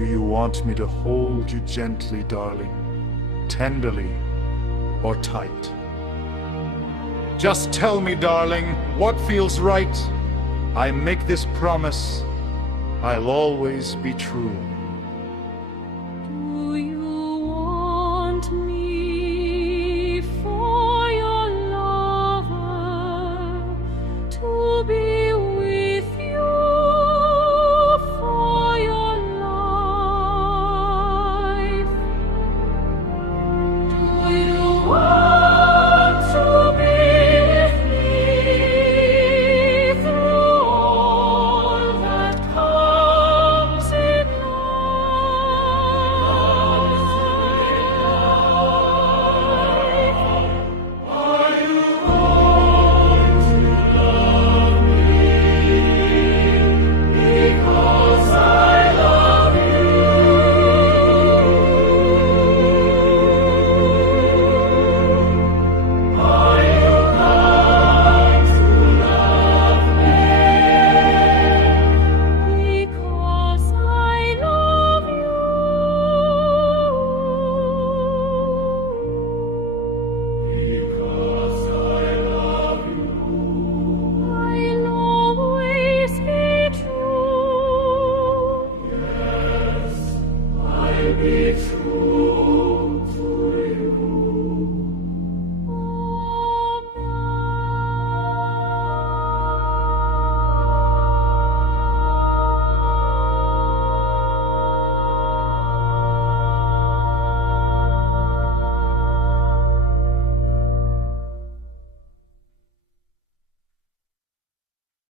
do you want me to hold you gently, darling? Tenderly or tight? Just tell me, darling, what feels right. I make this promise, I'll always be true. Do you want me for your lover to be